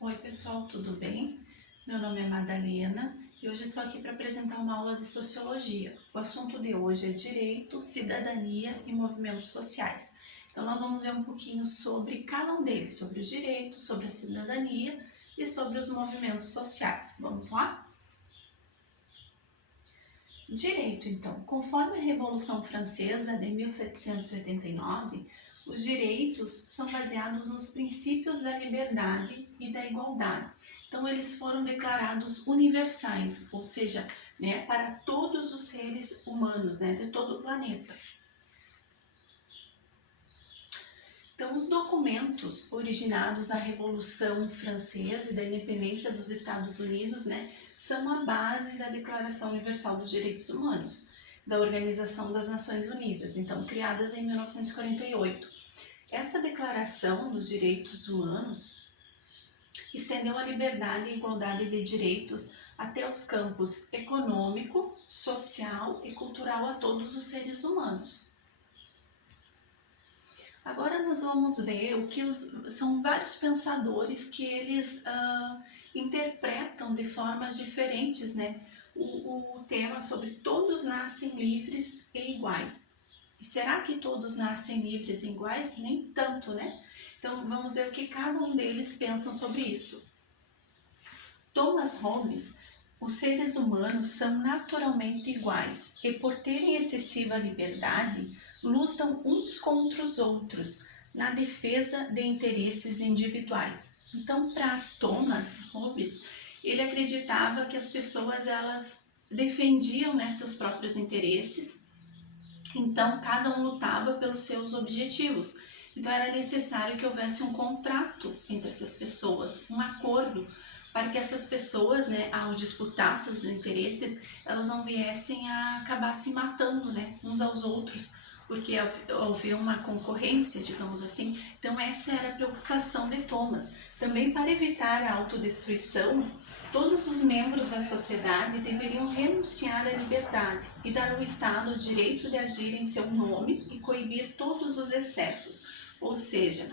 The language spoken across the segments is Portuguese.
Oi pessoal, tudo bem? Meu nome é Madalena e hoje estou aqui para apresentar uma aula de Sociologia. O assunto de hoje é Direito, Cidadania e Movimentos Sociais. Então nós vamos ver um pouquinho sobre cada um deles, sobre os direitos, sobre a cidadania e sobre os movimentos sociais. Vamos lá? Direito, então. Conforme a Revolução Francesa de 1789, os direitos são baseados nos princípios da liberdade e da igualdade. Então, eles foram declarados universais, ou seja, para todos os seres humanos, de todo o planeta. Então, os documentos originados da Revolução Francesa e da independência dos Estados Unidos, são a base da Declaração Universal dos Direitos Humanos, da Organização das Nações Unidas, então criadas em 1948. Essa Declaração dos Direitos Humanos estendeu a liberdade e igualdade de direitos até os campos econômico, social e cultural a todos os seres humanos. Agora nós vamos ver o que são vários pensadores que eles interpretam de formas diferentes, o tema sobre todos nascem livres e iguais. E será que todos nascem livres e iguais? Nem tanto, né? Então vamos ver o que cada um deles pensam sobre isso. Thomas Hobbes, os seres humanos são naturalmente iguais e por terem excessiva liberdade, lutam uns contra os outros na defesa de interesses individuais. Então, para Thomas Hobbes, ele acreditava que as pessoas elas defendiam seus próprios interesses, então cada um lutava pelos seus objetivos. Então era necessário que houvesse um contrato entre essas pessoas, um acordo, para que essas pessoas, ao disputar seus interesses, elas não viessem a acabar se matando, uns aos outros, porque houve uma concorrência, digamos assim. Então essa era a preocupação de Thomas. Também para evitar a autodestruição, todos os membros da sociedade deveriam renunciar à liberdade e dar ao Estado o direito de agir em seu nome e coibir todos os excessos. Ou seja,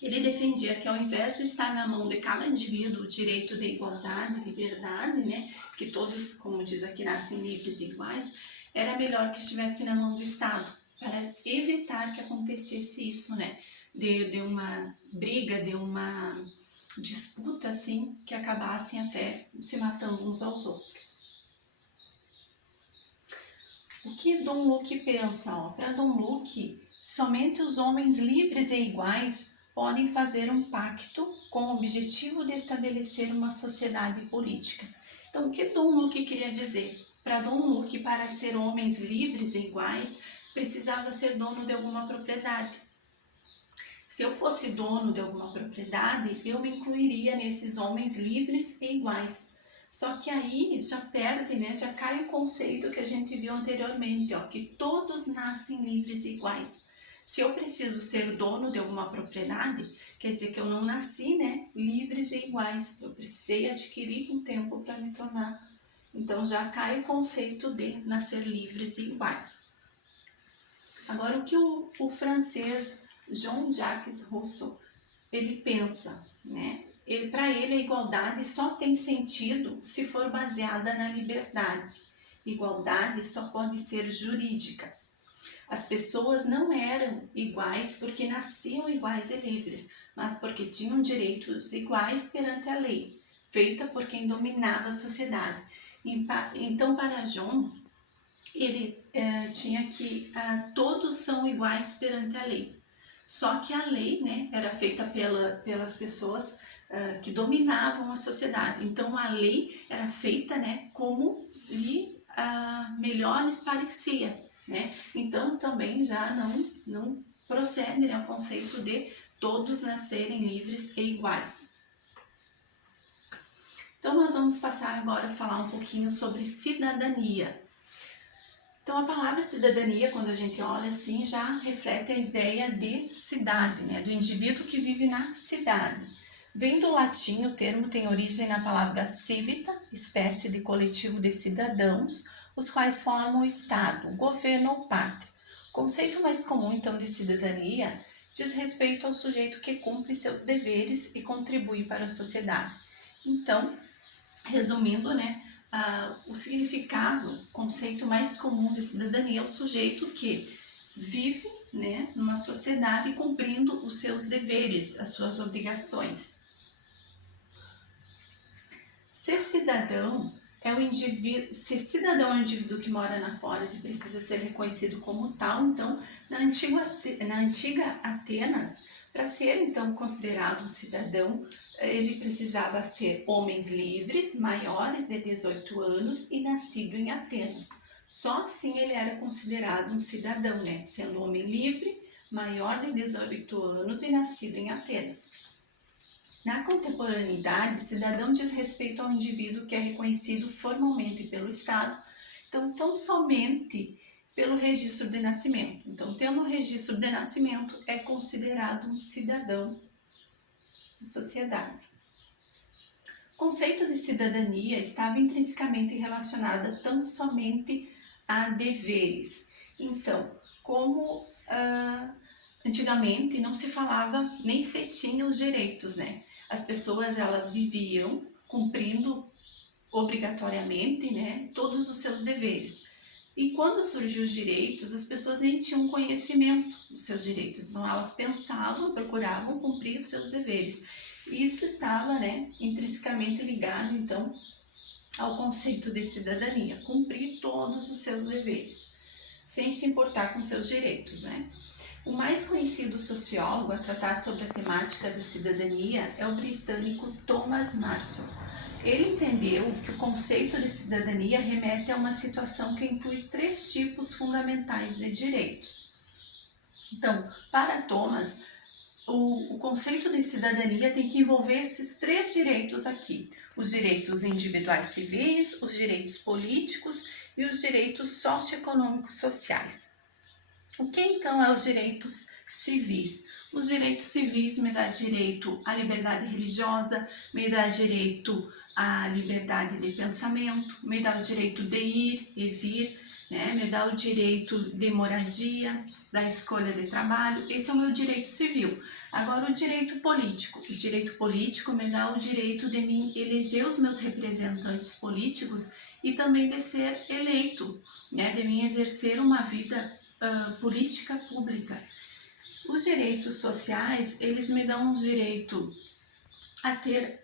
ele defendia que ao invés de estar na mão de cada indivíduo o direito de igualdade e liberdade, que todos, como diz aqui, nascem livres e iguais, era melhor que estivesse na mão do Estado, para evitar que acontecesse isso, de uma briga, de uma disputa assim, que acabassem até se matando uns aos outros. O que Dom Luke pensa? Para Dom Luke, somente os homens livres e iguais podem fazer um pacto com o objetivo de estabelecer uma sociedade política. Então, o que Dom Luke queria dizer? Para Dom Luke, para ser homens livres e iguais, precisava ser dono de alguma propriedade. Se eu fosse dono de alguma propriedade, eu me incluiria nesses homens livres e iguais. Só que aí já perde, já cai o conceito que a gente viu anteriormente, que todos nascem livres e iguais. Se eu preciso ser dono de alguma propriedade, quer dizer que eu não nasci, livres e iguais. Eu precisei adquirir com o tempo para me tornar. Então já cai o conceito de nascer livres e iguais. Agora, o que o francês Jean-Jacques Rousseau, ele pensa, Para ele, a igualdade só tem sentido se for baseada na liberdade. Igualdade só pode ser jurídica. As pessoas não eram iguais porque nasciam iguais e livres, mas porque tinham direitos iguais perante a lei, feita por quem dominava a sociedade. Então, para John, ele tinha que todos são iguais perante a lei. Só que a lei, era feita pelas pessoas que dominavam a sociedade. Então a lei era feita, como lhe melhor lhes parecia, Então também já não procede ao conceito de todos nascerem livres e iguais. Então nós vamos passar agora a falar um pouquinho sobre cidadania. Então a palavra cidadania, quando a gente olha assim, já reflete a ideia de cidade, do indivíduo que vive na cidade. Vem do latim, o termo tem origem na palavra civita, espécie de coletivo de cidadãos, os quais formam o Estado, o governo ou pátria. O conceito mais comum então de cidadania diz respeito ao sujeito que cumpre seus deveres e contribui para a sociedade. Então, resumindo, né, o significado, o conceito mais comum de cidadania é o sujeito que vive, né, numa sociedade cumprindo os seus deveres, as suas obrigações. Ser cidadão é um indivíduo, se cidadão é um indivíduo que mora na polis e precisa ser reconhecido como tal, então, na antiga Atenas, para ser então considerado um cidadão, ele precisava ser homens livres, maiores de 18 anos e nascido em Atenas. Só assim ele era considerado um cidadão, né? Sendo homem livre, maior de 18 anos e nascido em Atenas. Na contemporaneidade, cidadão diz respeito ao indivíduo que é reconhecido formalmente pelo Estado, então tão somente pelo registro de nascimento. Então, tendo o registro de nascimento, é considerado um cidadão da sociedade. O conceito de cidadania estava intrinsecamente relacionado tão somente a deveres. Então, como antigamente não se falava nem se tinha os direitos, né? As pessoas elas viviam cumprindo obrigatoriamente, né, todos os seus deveres. E quando surgiu os direitos, as pessoas nem tinham conhecimento dos seus direitos, então elas pensavam, procuravam cumprir os seus deveres. Isso estava, né, intrinsecamente ligado, então, ao conceito de cidadania, cumprir todos os seus deveres, sem se importar com seus direitos, né? O mais conhecido sociólogo a tratar sobre a temática da cidadania é o britânico Thomas Marshall. Ele entendeu que o conceito de cidadania remete a uma situação que inclui 3 tipos fundamentais de direitos. Então, para Thomas, o conceito de cidadania tem que envolver esses 3 direitos aqui: os direitos individuais civis, os direitos políticos e os direitos socioeconômicos sociais. O que então é os direitos civis? Os direitos civis me dá direito à liberdade religiosa, me dá direito à liberdade de pensamento, me dá o direito de ir e vir, né? Me dá o direito de moradia, da escolha de trabalho. Esse é o meu direito civil. Agora, o direito político. O direito político me dá o direito de me eleger os meus representantes políticos e também de ser eleito, né? De me exercer uma vida política pública. Os direitos sociais, eles me dão o direito a ter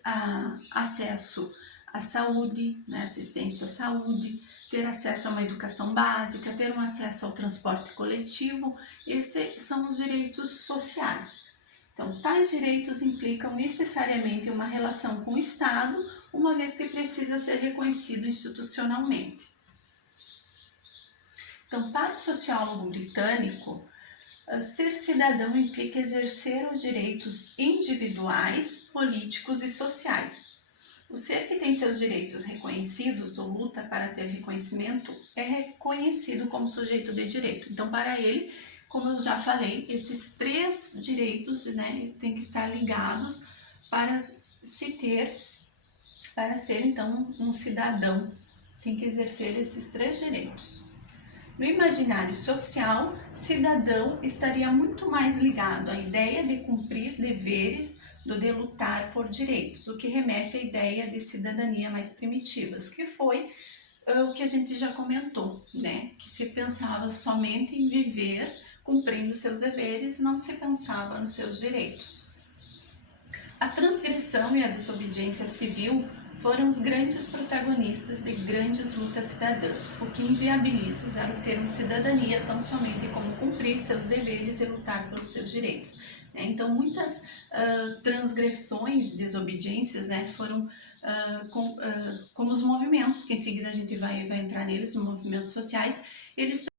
acesso à saúde, né, assistência à saúde, ter acesso a uma educação básica, ter um acesso ao transporte coletivo. Esses são os direitos sociais. Então, tais direitos implicam necessariamente uma relação com o Estado, uma vez que precisa ser reconhecido institucionalmente. Então, para o sociólogo britânico, ser cidadão implica exercer os direitos individuais, políticos e sociais. O ser que tem seus direitos reconhecidos ou luta para ter reconhecimento é reconhecido como sujeito de direito. Então, para ele, como eu já falei, esses 3 direitos, né, têm que estar ligados para ser então um cidadão. Tem que exercer esses 3 direitos. No imaginário social, cidadão estaria muito mais ligado à ideia de cumprir deveres do de lutar por direitos, o que remete à ideia de cidadania mais primitivas, que foi o que a gente já comentou, né? Que se pensava somente em viver cumprindo seus deveres, não se pensava nos seus direitos. A transgressão e a desobediência civil foram os grandes protagonistas de grandes lutas cidadãs, o que inviabiliza usar o termo cidadania tão somente como cumprir seus deveres e lutar pelos seus direitos. Então, muitas transgressões, desobediências, né, foram como os movimentos, que em seguida a gente vai entrar neles, os movimentos sociais, eles